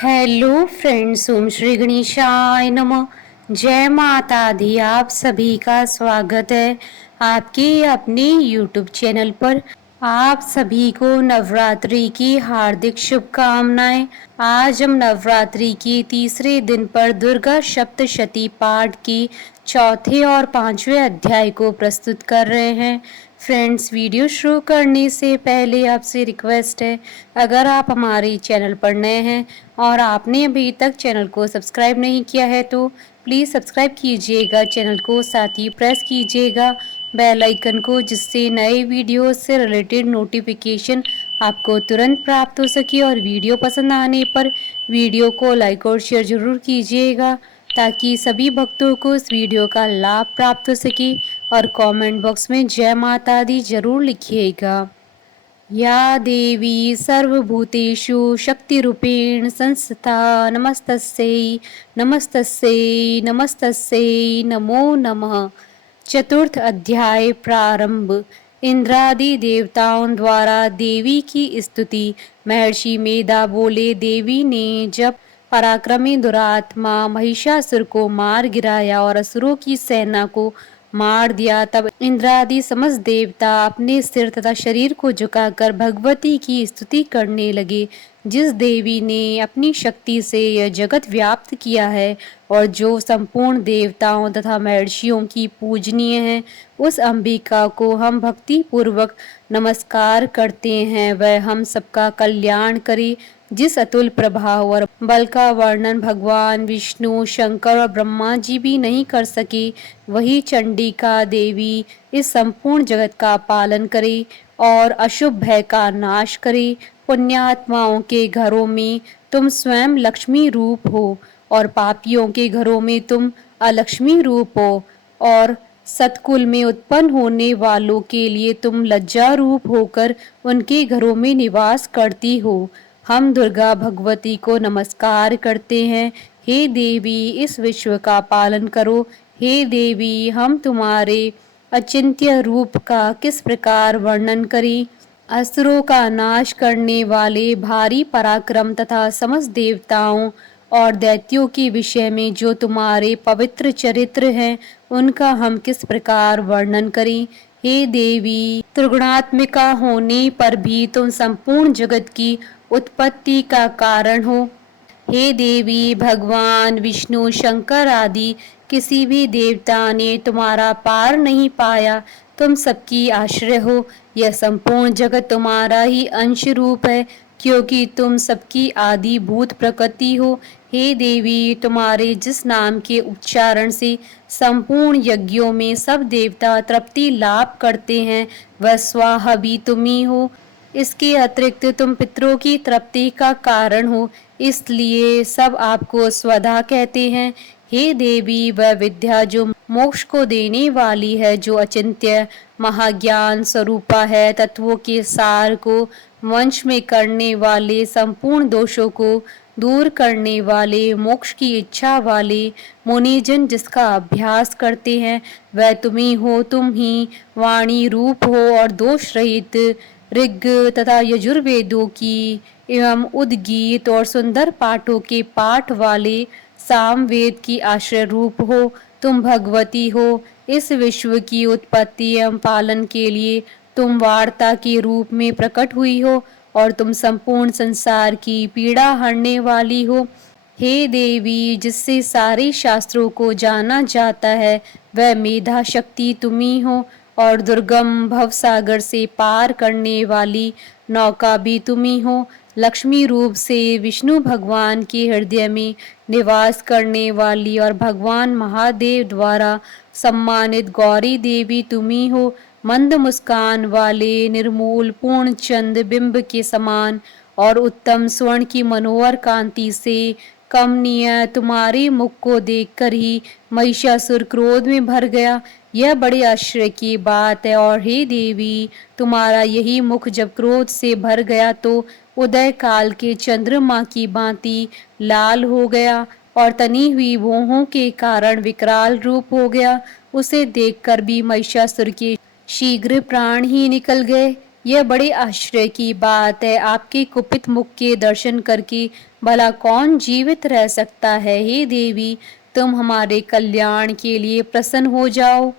Hello friends, ओम श्री गणेशाय नमः। जय माता दी। आप सभी का स्वागत है आपके अपने यूट्यूब चैनल पर। आप सभी को नवरात्रि की हार्दिक शुभकामनाएं। आज हम नवरात्रि के तीसरे दिन पर दुर्गा सप्तशती पाठ की चौथे और पांचवें अध्याय को प्रस्तुत कर रहे हैं। फ्रेंड्स, वीडियो शुरू करने से पहले आपसे रिक्वेस्ट है, अगर आप हमारे चैनल पर नए हैं और आपने अभी तक चैनल को सब्सक्राइब नहीं किया है तो प्लीज़ सब्सक्राइब कीजिएगा चैनल को, साथ ही प्रेस कीजिएगा बेल आइकन को, जिससे नए वीडियो से रिलेटेड नोटिफिकेशन आपको तुरंत प्राप्त हो सके। और वीडियो पसंद आने पर वीडियो को लाइक और शेयर जरूर कीजिएगा, ताकि सभी भक्तों को इस वीडियो का लाभ प्राप्त हो सके। और कमेंट बॉक्स में जय माता दी जरूर लिखिएगा। या देवी सर्वभूतेषु शक्तिरूपेण संस्थिता नमस्तस्यै नमस्तस्यै नमस्तस्यै नमो नमः। चतुर्थ अध्याय प्रारंभ। इंद्रादि देवताओं द्वारा देवी की स्तुति। महर्षि मेधा बोले, देवी ने जब पराक्रमी दुरात्मा महिषासुर को मार गिराया और असुरों की सेना को मार दिया, तब इंद्रादि समस्त देवता अपने सिर तथा शरीर को झुकाकर भगवती की स्तुति करने लगे। जिस देवी ने अपनी शक्ति से यह जगत व्याप्त किया है और जो संपूर्ण देवताओं तथा महर्षियों की पूजनीय है, उस अंबिका को हम भक्ति पूर्वक नमस्कार करते हैं। वह हम सबका कल्याण करे। जिस अतुल प्रभाव और बल का वर्णन भगवान विष्णु, शंकर और ब्रह्मा जी भी नहीं कर सके, वही चंडिका देवी इस संपूर्ण जगत का पालन करे और अशुभ भय का नाश करे। पुण्यात्माओं के घरों में तुम स्वयं लक्ष्मी रूप हो और पापियों के घरों में तुम अलक्ष्मी रूप हो, और सतकुल में उत्पन्न होने वालों के लिए तुम लज्जा रूप होकर उनके घरों में निवास करती हो। हम दुर्गा भगवती को नमस्कार करते हैं। हे देवी, इस विश्व का पालन करो। हे देवी, हम तुम्हारे अचिंत्य रूप का किस प्रकार वर्णन करें। असुरों का नाश करने वाले भारी पराक्रम तथा समस्त देवताओं और दैत्यों के विषय में जो तुम्हारे पवित्र चरित्र हैं, उनका हम किस प्रकार वर्णन करें। हे देवी, त्रिगुणात्मिका होने पर भी तुम संपूर्ण जगत की उत्पत्ति का कारण हो। हे देवी, भगवान विष्णु, शंकर आदि किसी भी देवता ने तुम्हारा पार नहीं पाया। तुम सबकी आश्रय हो। यह संपूर्ण जगत तुम्हारा ही अंश रूप है, क्योंकि तुम सबकी आदि भूत प्रकृति हो। हे देवी, तुम्हारे जिस नाम के उच्चारण से संपूर्ण यज्ञों में सब देवता तृप्ति लाभ करते हैं, वह स्वाहा भी तुम ही हो। इसके अतिरिक्त तुम पितरों की तृप्ति का कारण हो, इसलिए सब आपको स्वधा कहते हैं। हे देवी, वह विद्या जो मोक्ष को देने वाली है, जो अचिंत्य महाज्ञान स्वरूपा है, तत्वों के सार को वंश में करने वाले, संपूर्ण दोषों को दूर करने वाले, मोक्ष की इच्छा वाले मुनिजन जिसका अभ्यास करते हैं, वह तुम ही हो। तुम ही वाणी रूप हो और दोष रहित ऋग तथा यजुर्वेदों की एवं उद्गीत और सुंदर पाठों के पाठ वाले सामवेद की आश्रय रूप हो। तुम भगवती हो। इस विश्व की उत्पत्ति एवं पालन के लिए तुम वार्ता के रूप में प्रकट हुई हो और तुम संपूर्ण संसार की पीड़ा हरने वाली हो। हे देवी, जिससे सारे शास्त्रों को जाना जाता है, वह मेधा शक्ति तुम ही हो, और दुर्गम भवसागर से पार करने वाली नौका भी तुम ही हो। लक्ष्मी रूप से विष्णु भगवान के हृदय में निवास करने वाली और भगवान महादेव द्वारा सम्मानित गौरी देवी तुम ही हो। मंद मुस्कान वाले निर्मूल पूर्ण चंद बिंब के समान और उत्तम स्वर्ण की मनोहर कांति से कमनीय तुम्हारे मुख को देखकर ही महिषासुर क्रोध में भर गया। यह बड़े आश्चर्य की बात है। और हे देवी, तुम्हारा यही मुख जब क्रोध से भर गया तो उदय काल के चंद्रमा की भांति लाल हो गया और तनी हुई भौहों के कारण विकराल रूप हो गया। उसे देखकर भी महिषासुर के शीघ्र प्राण ही निकल गए। यह बड़े आश्चर्य की बात है। आपके कुपित मुख के दर्शन करके भला कौन जीवित रह सकता है। हे देवी, तुम हमारे कल्याण के लिए प्रसन्न हो जाओ।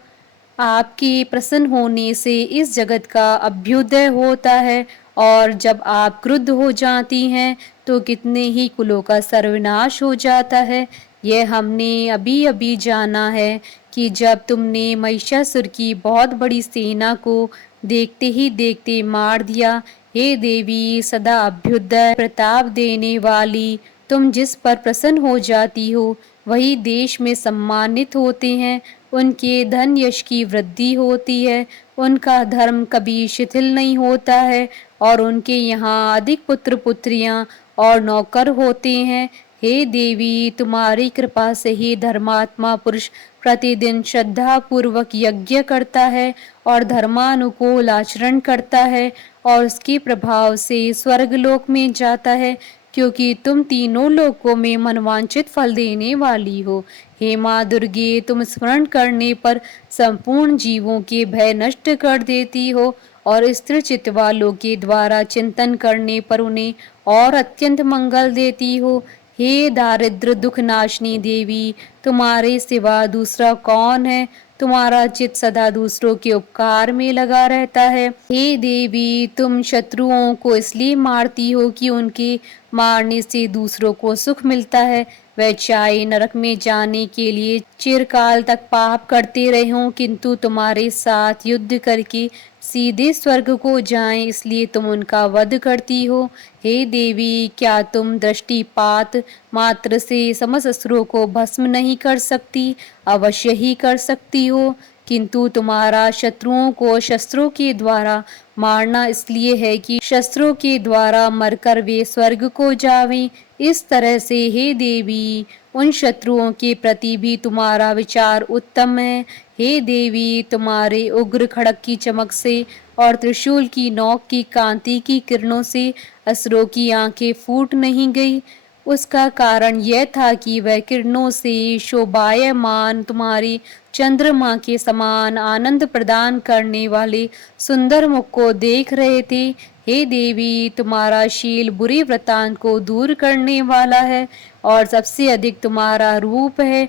आपके प्रसन्न होने से इस जगत का अभ्युदय होता है, और जब आप क्रुद्ध हो जाती हैं तो कितने ही कुलों का सर्वनाश हो जाता है। यह हमने अभी अभी जाना है कि जब तुमने महिषासुर की बहुत बड़ी सेना को देखते ही देखते मार दिया। हे देवी, सदा अभ्युदय प्रताप देने वाली, तुम जिस पर प्रसन्न हो जाती हो वही देश में सम्मानित होते हैं। उनके धन यश की वृद्धि होती है, उनका धर्म कभी शिथिल नहीं होता है, और उनके यहाँ अधिक पुत्र पुत्रियां और नौकर होते हैं। हे देवी, तुम्हारी कृपा से ही धर्मात्मा पुरुष प्रतिदिन श्रद्धा पूर्वक यज्ञ करता है और धर्मानुकूल आचरण करता है, और उसके प्रभाव से स्वर्गलोक में जाता है, क्योंकि तुम तीनों लोकों में मनवांचित फल देने वाली हो। हे माँ दुर्गे, तुम स्मरण करने पर संपूर्ण जीवों के भय नष्ट कर देती हो, और स्थिर चित्त वालों के द्वारा चिंतन करने पर उन्हें और अत्यंत मंगल देती हो। हे दारिद्र दुख नाशनी देवी, तुम्हारे सिवा दूसरा कौन है। तुम्हारा चित्त सदा दूसरों के उपकार में लगा रहता है। हे देवी, तुम शत्रुओं को इसलिए मारती हो कि उनके मारने से दूसरों को सुख मिलता है। वह चाहे नरक में जाने के लिए चिरकाल तक पाप करते रहे हों, किंतु तुम्हारे साथ युद्ध करके सीधे स्वर्ग को जाएं, इसलिए तुम उनका वध करती हो। हे देवी, क्या तुम दृष्टिपात मात्र से समस्त असुरों को भस्म नहीं कर सकती? अवश्य ही कर सकती हो, किंतु तुम्हारा शत्रुओं को शस्त्रों के द्वारा मारना इसलिए है कि शस्त्रों के द्वारा मरकर वे स्वर्ग को जावें। इस तरह से हे देवी, उन शत्रुओं के प्रति भी तुम्हारा विचार उत्तम है। हे देवी, तुम्हारे उग्र खड़ग की चमक से और त्रिशूल की नोक की कांति की किरणों से असुरों की आंखें फूट नहीं गई। उसका कारण यह था कि वह किरणों से शोभायमान तुम्हारी चंद्रमा के समान आनंद प्रदान करने वाले सुंदर मुख को देख रहे थे। हे देवी, तुम्हारा शील बुरे वृतांत को दूर करने वाला है, और सबसे अधिक तुम्हारा रूप है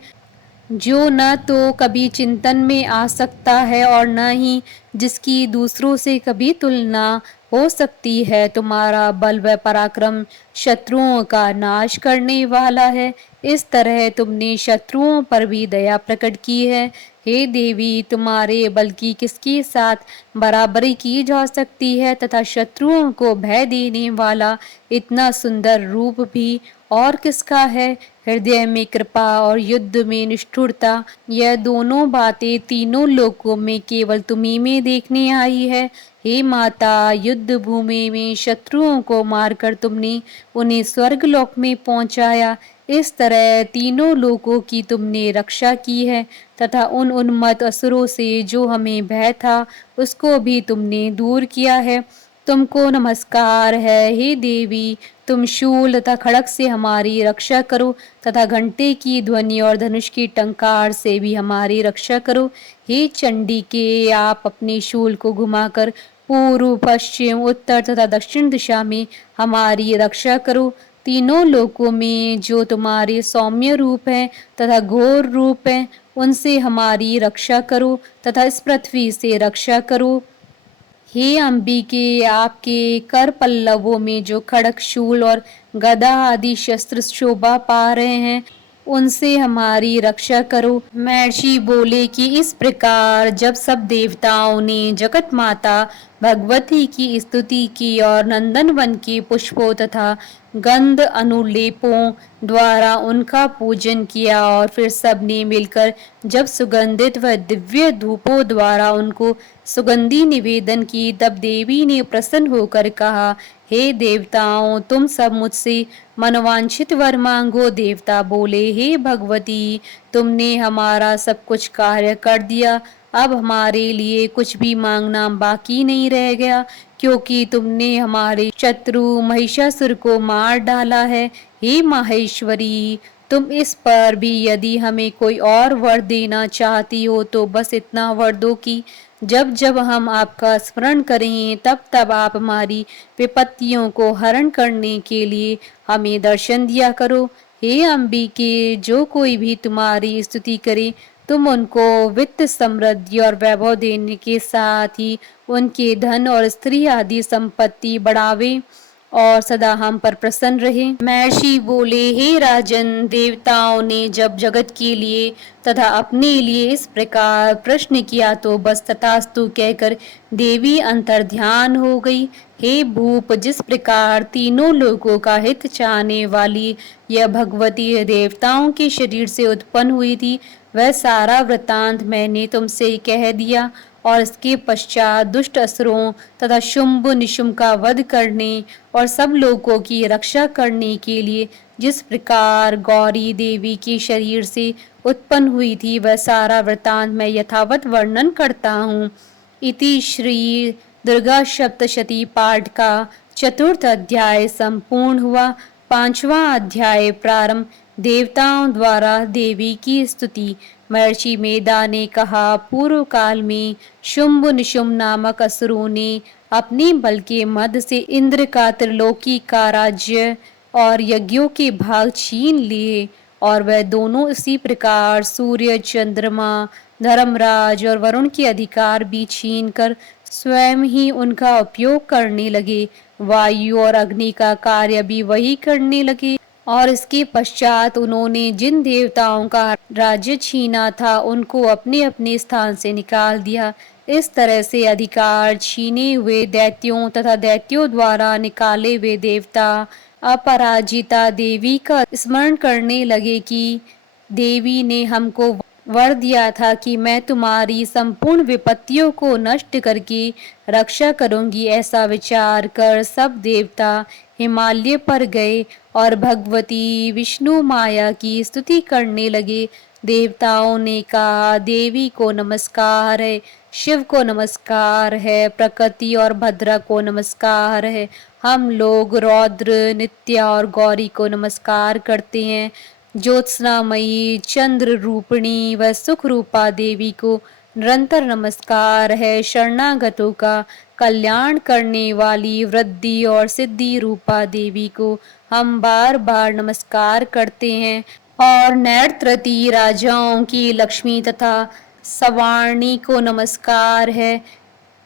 जो न तो कभी चिंतन में आ सकता है और न ही जिसकी दूसरों से कभी तुलना हो सकती है। तुम्हारा बल व पराक्रम शत्रुओं का नाश करने वाला है। इस तरह तुमने शत्रुओं पर भी दया प्रकट की है। हे देवी, तुम्हारे बल की किसके साथ बराबरी की जा सकती है, तथा शत्रुओं को भय देने वाला इतना सुंदर रूप भी और किसका है। हृदय में कृपा और युद्ध में निष्ठुरता, यह दोनों बातें तीनों लोकों में केवल तुम्ही में देखने आई है। हे माता, युद्ध भूमि में शत्रुओं को मारकर तुमने उन्हें स्वर्गलोक में पहुंचाया। इस तरह तीनों लोकों की तुमने रक्षा की है, तथा उन उन्मत्त असुरों से जो हमें भय था उसको भी तुमने दूर किया है। तुमको नमस्कार है। हे देवी, तुम शूल तथा खड़ग से हमारी रक्षा करो, तथा घंटे की ध्वनि और धनुष की टंकार से भी हमारी रक्षा करो। हे चंडी के, आप अपने शूल को घुमाकर पूर्व पश्चिम उत्तर तथा दक्षिण दिशा में हमारी रक्षा करो। तीनों लोकों में जो तुम्हारे सौम्य रूप हैं तथा घोर रूप हैं, उनसे हमारी रक्षा करो, तथा इस पृथ्वी से रक्षा करो। हे अंबिके, आपके कर पल्लवों में जो खड़ग शूल और गदा आदि शस्त्र शोभा पा रहे हैं, उनसे हमारी रक्षा करो। महर्षि बोले कि इस प्रकार जब सब देवताओं ने जगत माता भगवती की स्तुति की और नंदन वन के पुष्पों तथा गंध अनुलेपों द्वारा उनका पूजन किया, और फिर सबने मिलकर जब सुगंधित व दिव्य धूपों द्वारा उनको सुगंधि निवेदन की, तब देवी ने प्रसन्न होकर कहा, हे देवताओं, तुम सब मुझसे मनवांछित वर मांगो। देवता बोले, हे भगवती, तुमने हमारा सब कुछ कार्य कर दिया, अब हमारे लिए कुछ भी मांगना बाकी नहीं रह गया, क्योंकि तुमने हमारे शत्रु महिषासुर को मार डाला है। हे माहेश्वरी, तुम इस पर भी यदि हमें कोई और वर देना चाहती हो तो बस इतना वर दो कि जब जब हम आपका स्मरण करें तब तब आप हमारी विपत्तियों को हरण करने के लिए हमें दर्शन दिया करो। हे अंबिके, जो कोई भी तुम्हारी स्तुति करे तुम उनको वित्त समृद्धि और वैभव देने के साथ ही उनके धन और स्त्री आदि संपत्ति बढ़ावे और सदा हम पर प्रसन्न रहे। महर्षि बोले, हे राजन, देवताओं ने जब जगत के लिए तथा अपने लिए इस प्रकार प्रश्न किया तो बस तथास्तु कहकर देवी अंतर्ध्यान हो गई। हे भूप, जिस प्रकार तीनों लोगों का हित चाहने वाली यह भगवती देवताओं के शरीर से उत्पन्न हुई थी, वह सारा वृतांत मैंने तुमसे कह दिया। और इसके पश्चात दुष्ट असुरों तथा शुंभ निशुंभ का वध करने और सब लोगों की रक्षा करने के लिए जिस प्रकार गौरी देवी के शरीर से उत्पन्न हुई थी, वह सारा वृतांत मैं यथावत वर्णन करता हूँ। इति श्री दुर्गा सप्तशती पाठ का चतुर्थ अध्याय संपूर्ण हुआ। पांचवा अध्याय प्रारंभ। देवताओं द्वारा देवी की स्तुति। महर्षि मेधा ने कहा, पूर्व काल में शुंभ निशुंभ नामक असुरों ने अपने बल के मद से इंद्र का त्रिलोकी का राज्य और यज्ञों के भाग छीन लिए, और वह दोनों इसी प्रकार सूर्य, चंद्रमा, धर्मराज और वरुण के अधिकार भी छीन कर स्वयं ही उनका उपयोग करने लगे। वायु और अग्नि का कार्य भी वही करने लगे, और इसके पश्चात उन्होंने जिन देवताओं का राज्य छीना था उनको अपने अपने स्थान से निकाल दिया। इस तरह से अधिकार छीने हुए दैत्यों तथा दैत्यों द्वारा निकाले हुए देवता अपराजिता देवी का स्मरण करने लगे कि देवी ने हमको वर दिया था कि मैं तुम्हारी संपूर्ण विपत्तियों को नष्ट करके रक्षा करूंगी। ऐसा विचार कर सब देवता हिमालय पर गए और भगवती विष्णु माया की स्तुति करने लगे। देवताओं ने कहा, देवी को नमस्कार है, शिव को नमस्कार है, प्रकृति और भद्रा को नमस्कार है। हम लोग रौद्र, नित्या और गौरी को नमस्कार करते हैं। ज्योत्सनामयी, चंद्र रूपिणी व सुख रूपा देवी को निरंतर नमस्कार है। शरणागतों का कल्याण करने वाली वृद्धि और सिद्धि रूपा देवी को हम बार बार नमस्कार करते हैं। और नैत्रती राजाओं की लक्ष्मी तथा सवाणी को नमस्कार है।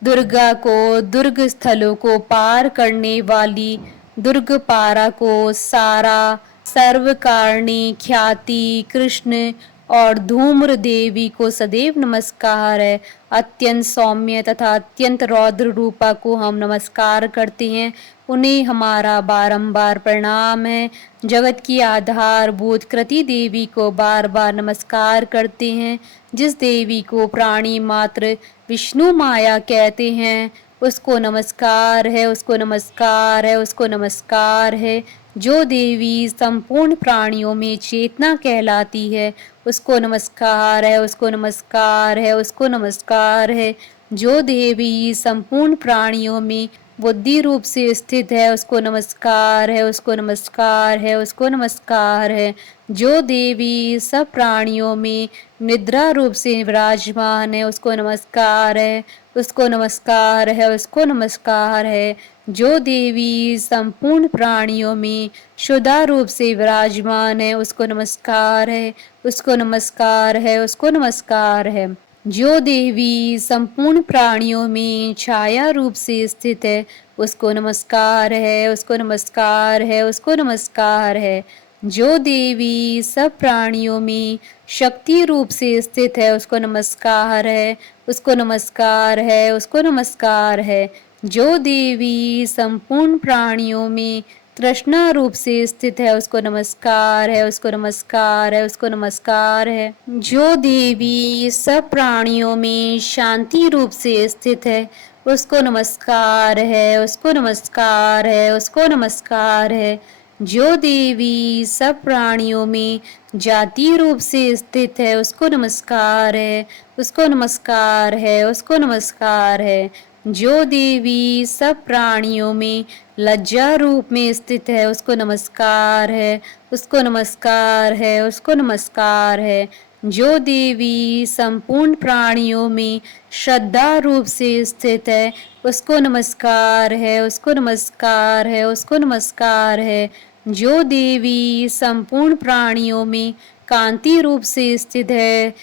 दुर्गा को दुर्ग स्थलों को पार करने वाली दुर्गपारा को सारा, सर्वकारिणी ख्याति कृष्ण और धूम्र देवी को सदैव नमस्कार है। अत्यंत सौम्य तथा अत्यंत रौद्र रूपा को हम नमस्कार करते हैं, उन्हें हमारा बारंबार प्रणाम है। जगत की आधारभूत कृति देवी को बार बार नमस्कार करते हैं। जिस देवी को प्राणी मात्र विष्णु माया कहते हैं उसको नमस्कार है, उसको नमस्कार है, उसको नमस्कार है। जो देवी संपूर्ण प्राणियों में चेतना कहलाती है उसको नमस्कार है, उसको नमस्कार है, उसको नमस्कार है। जो देवी संपूर्ण प्राणियों में बुद्धि रूप से स्थित है उसको नमस्कार है, उसको नमस्कार है, उसको नमस्कार है। जो देवी सब प्राणियों में निद्रा रूप से विराजमान है उसको नमस्कार है, उसको नमस्कार है, उसको नमस्कार है। जो देवी संपूर्ण प्राणियों में शुद्धा रूप से विराजमान है उसको नमस्कार है, उसको नमस्कार है, उसको नमस्कार है। जो देवी संपूर्ण प्राणियों में छाया रूप से स्थित है उसको नमस्कार है, उसको नमस्कार है, उसको नमस्कार है। जो देवी सब प्राणियों में शक्ति रूप से स्थित है उसको नमस्कार है, उसको नमस्कार है, उसको नमस्कार है। जो देवी संपूर्ण प्राणियों में तृष्णा रूप से स्थित है उसको नमस्कार है, उसको नमस्कार है, उसको नमस्कार है। जो देवी सब प्राणियों में शांति रूप से स्थित है उसको नमस्कार है, उसको नमस्कार है, उसको नमस्कार है। जो देवी सब प्राणियों में जाति रूप से स्थित है उसको नमस्कार है, उसको नमस्कार है, उसको नमस्कार है। जो देवी सब प्राणियों में लज्जा रूप में स्थित है, उसको नमस्कार है, उसको नमस्कार है, उसको नमस्कार है। जो देवी संपूर्ण प्राणियों में श्रद्धा रूप से स्थित है, उसको नमस्कार है, उसको नमस्कार है, उसको नमस्कार है। जो देवी संपूर्ण प्राणियों में कांति रूप से स्थित है,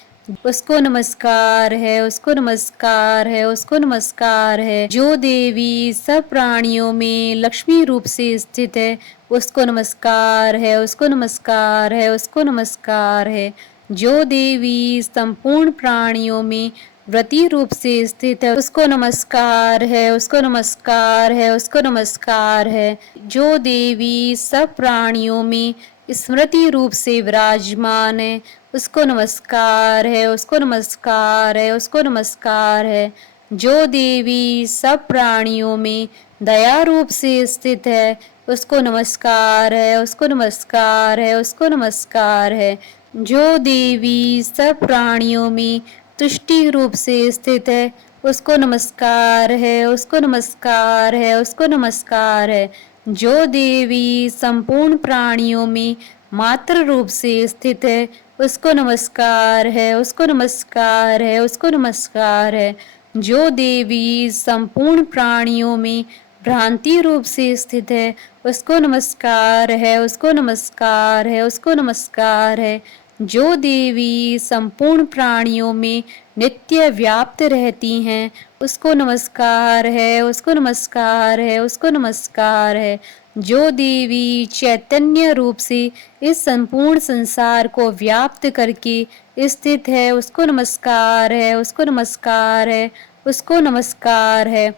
उसको नमस्कार है, उसको नमस्कार है, उसको नमस्कार है। जो देवी सब प्राणियों में लक्ष्मी रूप से स्थित है, उसको नमस्कार है, उसको नमस्कार है, उसको नमस्कार है। जो देवी संपूर्ण प्राणियों में व्रती रूप से स्थित है, उसको नमस्कार है, उसको नमस्कार है, उसको नमस्कार है। जो देवी सब प्राणियों में स्मृति रूप से विराजमान है, उसको नमस्कार है, उसको नमस्कार है, उसको नमस्कार है। जो देवी सब प्राणियों में दया रूप से स्थित है, उसको नमस्कार है, उसको नमस्कार है, उसको नमस्कार है। जो देवी सब प्राणियों में तुष्टि रूप से स्थित है, उसको नमस्कार है, उसको नमस्कार है, उसको नमस्कार है। जो देवी संपूर्ण प्राणियों में मात्र रूप से स्थित है, उसको नमस्कार है, उसको नमस्कार है, उसको नमस्कार है। जो देवी संपूर्ण प्राणियों में भ्रांति रूप से स्थित है, उसको नमस्कार है, उसको नमस्कार है, उसको नमस्कार है। जो देवी संपूर्ण प्राणियों में नित्य व्याप्त रहती हैं, उसको नमस्कार है, उसको नमस्कार है, उसको नमस्कार है। जो देवी चैतन्य रूप से इस संपूर्ण संसार को व्याप्त करके स्थित है, उसको नमस्कार है, उसको नमस्कार है, उसको नमस्कार है।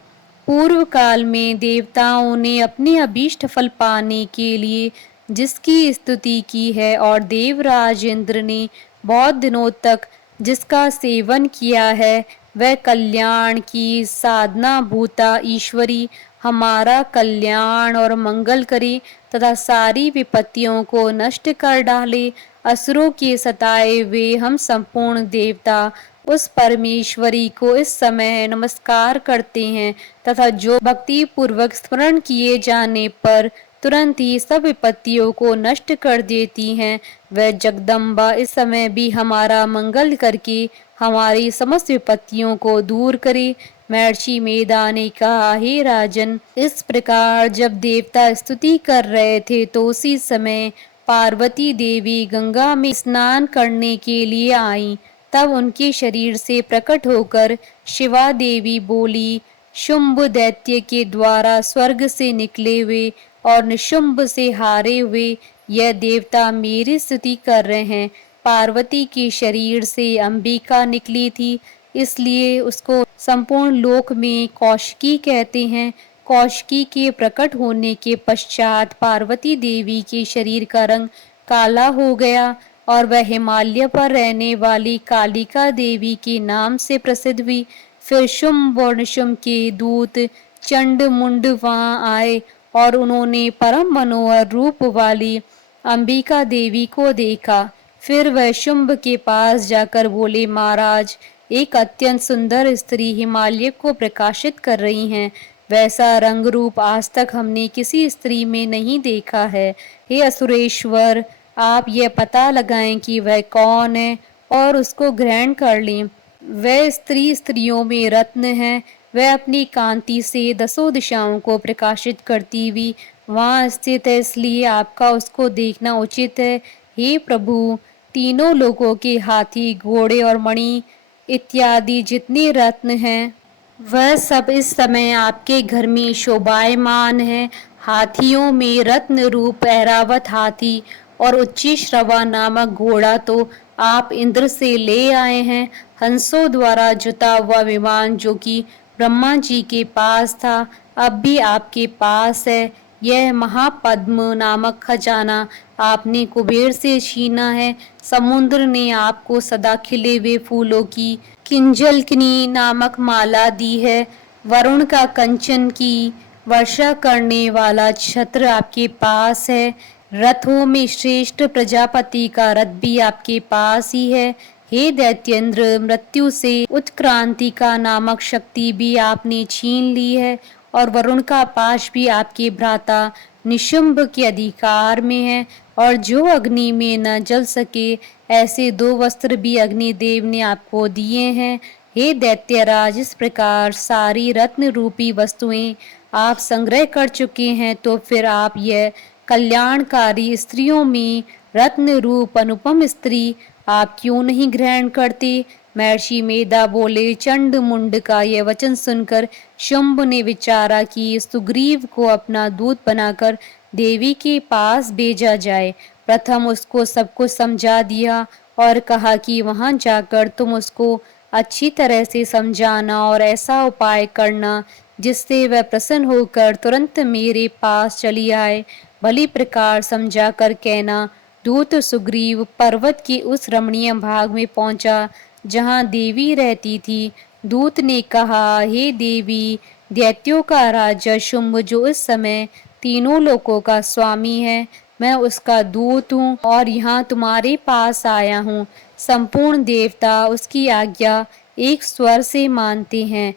पूर्व काल में देवताओं ने अपने अभीष्ट फल पाने के लिए जिसकी स्तुति की है और देवराज इंद्र ने बहुत दिनों तक जिसका सेवन किया है, वह कल्याण की साधना भूता ईश्वरी हमारा कल्याण और मंगल करे तथा सारी विपत्तियों को नष्ट कर डाले। असुरों के सताए हुए हम संपूर्ण देवता उस परमेश्वरी को इस समय नमस्कार करते हैं तथा जो भक्ति पूर्वक स्मरण किए जाने पर तुरंत ही सब विपत्तियों को नष्ट कर देती हैं, वह जगदम्बा इस समय भी हमारा मंगल करके हमारी समस्त विपत्तियों को दूर करे। महर्षि मेधा ने कहा, हे राजन, इस प्रकार जब देवता स्तुति कर रहे थे तो उसी समय पार्वती देवी गंगा में स्नान करने के लिए आई। तब उनके शरीर से प्रकट होकर शिवा देवी बोली, शुंभ दैत्य के द्वारा स्वर्ग से निकले हुए और निशुंभ से हारे हुए यह देवता मेरी स्तुति कर रहे हैं। पार्वती के शरीर से अंबिका निकली थी, इसलिए उसको संपूर्ण लोक में कौशिकी कहते हैं। कौशिकी के प्रकट होने के पश्चात पार्वती देवी के शरीर का रंग काला हो गया और वह हिमालय पर रहने वाली कालिका देवी के नाम से प्रसिद्ध हुई। फिर शुंभ और निशुंभ के दूत चंड मुंड वहां आए और उन्होंने परम मनोहर रूप वाली अंबिका देवी को देखा। फिर वह शुंभ के पास जाकर बोले, महाराज, एक अत्यंत सुंदर स्त्री हिमालय को प्रकाशित कर रही हैं। वैसा रंग रूप आज तक हमने किसी स्त्री में नहीं देखा है। हे असुरेश्वर, आप यह पता लगाएं कि वह कौन है और उसको ग्रहण कर लें। वह स्त्री स्त्रियों में रत्न है। वह अपनी कांति से दसों दिशाओं को प्रकाशित करती हुई वहां स्थित है, इसलिए आपका उसको देखना उचित है। हे प्रभु, तीनों लोगों के हाथी, घोड़े और मणि इत्यादि जितने रत्न हैं, वह सब इस समय आपके घर में शोभायमान है। हाथियों में रत्न रूप ऐरावत हाथी और उच्ची श्रवा नामक घोड़ा तो आप इंद्र से ले आए हैं। हंसों द्वारा जुता हुआ विमान जो कि ब्रह्मा जी के पास था, अब भी आपके पास है। यह महापद्म नामक खजाना आपने कुबेर से छीना है। समुद्र ने आपको सदा खिले हुए फूलों की किंजलकनी नामक माला दी है। वरुण का कंचन की वर्षा करने वाला छत्र आपके पास है। रथों में श्रेष्ठ प्रजापति का रथ भी आपके पास ही है। हे दैत्येंद्र, मृत्यु से उत्क्रांति का नामक शक्ति भी आपने छीन ली है और वरुण का पाश भी आपके भ्राता निशुंभ के अधिकार में है। और जो अग्नि में न जल सके ऐसे 2 वस्त्र भी अग्निदेव ने आपको दिए हैं। हे दैत्यराज, इस प्रकार सारी रत्न रूपी वस्तुएं आप संग्रह कर चुके हैं, तो फिर आप यह कल्याणकारी स्त्रियों में रत्न रूप अनुपम स्त्री आप क्यों नहीं ग्रहण करते? महर्षि मेधा बोले। चंड मुंड का यह वचन सुनकर शुंभ ने विचारा कि सुग्रीव को अपना दूत बनाकर देवी के पास भेजा जाए। प्रथम उसको सब कुछ समझा दिया और कहा कि वहां जाकर तुम उसको अच्छी तरह से समझाना और ऐसा उपाय करना जिससे वह प्रसन्न होकर तुरंत मेरे पास चली आए। भली प्रकार समझा कर कहना। दूत सुग्रीव पर्वत के उस रमणीय भाग में पहुंचा जहां देवी रहती थी। दूत ने कहा, हे देवी, दैत्यों का राजा शुंभ जो इस समय तीनों लोकों का स्वामी है, मैं उसका दूत हूँ और यहाँ तुम्हारे पास आया हूँ। संपूर्ण देवता उसकी आज्ञा एक स्वर से मानते हैं।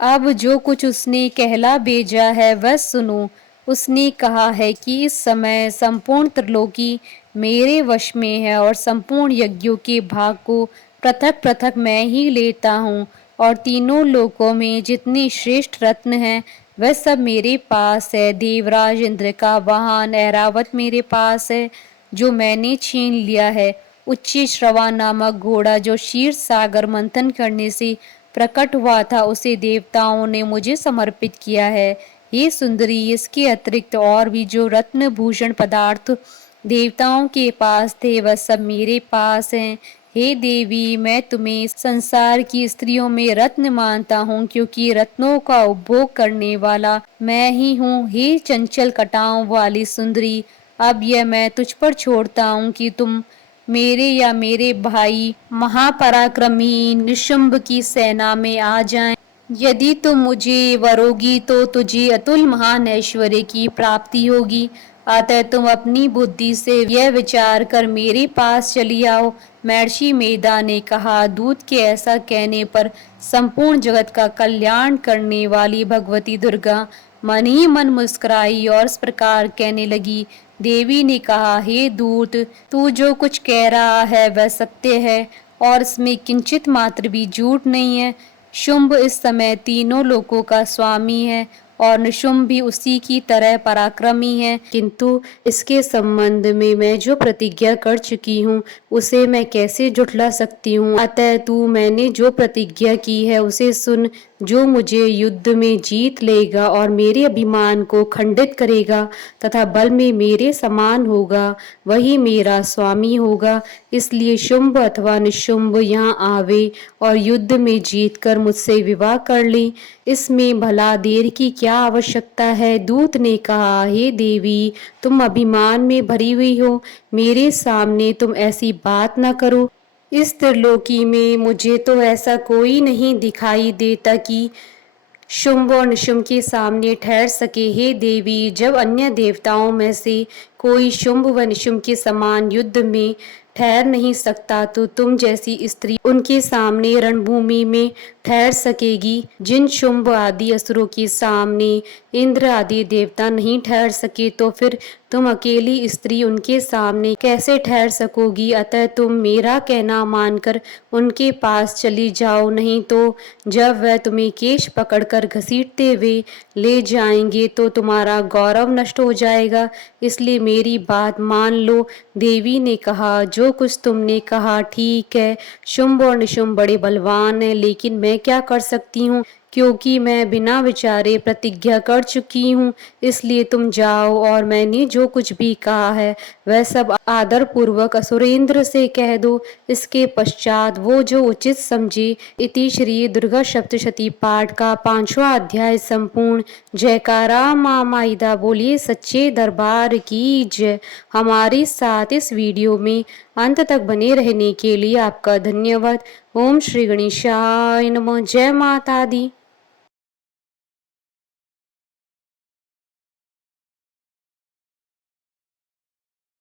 अब जो कुछ उसने कहला भेजा है वह सुनो। उसने कहा है कि इस समय संपूर्ण त्रिलोकी मेरे वश में है और संपूर्ण यज्ञों के भाग को पृथक पृथक मैं ही लेता हूँ और तीनों लोकों में जितने श्रेष्ठ रत्न हैं वह सब मेरे पास है। देवराज इंद्र का वाहन ऐरावत मेरे पास है जो मैंने छीन लिया है। उच्च श्रवा नामक घोड़ा जो क्षीर सागर मंथन करने से प्रकट हुआ था उसे देवताओं ने मुझे समर्पित किया है। ये सुंदरी, इसके अतिरिक्त और भी जो रत्न भूषण पदार्थ देवताओं के पास थे वह सब मेरे पास हैं। हे देवी, मैं तुम्हें संसार की स्त्रियों में रत्न मानता हूँ क्योंकि रत्नों का उपभोग करने वाला मैं ही हूँ। हे चंचल कटाओं वाली सुंदरी, अब यह मैं तुझ पर छोड़ता हूँ कि तुम मेरे या मेरे भाई महापराक्रमी निशुंभ की सेना में आ जाएं। यदि तुम मुझे वरोगी तो तुझे अतुल महान ऐश्वर्य की प्राप्ति होगी। अतः तुम अपनी बुद्धि से यह विचार कर मेरे पास चली आओ। महर्षि मेधा ने कहा। दूत के ऐसा कहने पर संपूर्ण जगत का कल्याण करने वाली भगवती दुर्गा मन ही मन मुस्कुराई और इस प्रकार कहने लगी। देवी ने कहा, हे दूत, तू जो कुछ कह रहा है वह सत्य है और इसमें किंचित मात्र भी झूठ नहीं है। शुंभ इस समय तीनों लोकों का स्वामी है और निशुंभ भी उसी की तरह पराक्रमी है, किंतु इसके संबंध में मैं जो प्रतिज्ञा कर चुकी हूँ उसे मैं कैसे जुटला सकती हूँ। अतः तू मैंने जो प्रतिज्ञा की है उसे सुन। जो मुझे युद्ध में जीत लेगा और मेरे अभिमान को खंडित करेगा तथा बल में मेरे समान होगा वही मेरा स्वामी होगा। इसलिए शुंभ अथवा निशुंभ यहाँ आवे और युद्ध में जीतकर मुझसे विवाह कर ले। इसमें भला देर की क्या आवश्यकता है? दूत ने कहा, हे देवी, तुम अभिमान में भरी हुई हो, मेरे सामने तुम ऐसी बात न करो। इस त्रिलोकी में मुझे तो ऐसा कोई नहीं दिखाई देता कि शुंभ और निशुंभ के सामने ठहर सके। हे देवी, जब अन्य देवताओं में से कोई शुंभ व निशुंभ के समान युद्ध में ठहर नहीं सकता तो तुम जैसी स्त्री उनके सामने रणभूमि में ठहर सकेगी। जिन शुंभ आदि असुरों के सामने इंद्र आदि देवता नहीं ठहर सके तो फिर तुम अकेली स्त्री उनके सामने कैसे ठहर सकोगी? अतः तुम मेरा कहना मानकर उनके पास चली जाओ, नहीं तो जब वह तुम्हें केश पकड़कर घसीटते हुए ले जाएंगे तो तुम्हारा गौरव नष्ट हो जाएगा। इसलिए मेरी बात मान लो। देवी ने कहा, जो कुछ तुमने कहा ठीक है। शुंभ और निशुंभ बड़े बलवान हैं, लेकिन मैं क्या कर सकती हूँ क्योंकि मैं बिना विचारे प्रतिज्ञा कर चुकी हूँ। इसलिए तुम जाओ और मैंने जो कुछ भी कहा है वह सब आदर पूर्वक असुरेंद्र से कह दो। इसके पश्चात वो जो उचित समझे। इति श्री दुर्गा सप्तशती पाठ का 5वां अध्याय संपूर्ण। जयकारा माँ माहिदा बोलिए सच्चे दरबार की जय। हमारे साथ इस वीडियो में अंत तक बने रहने के लिए आपका धन्यवाद। ओम श्री गणेशाय नमः। जय माता दी।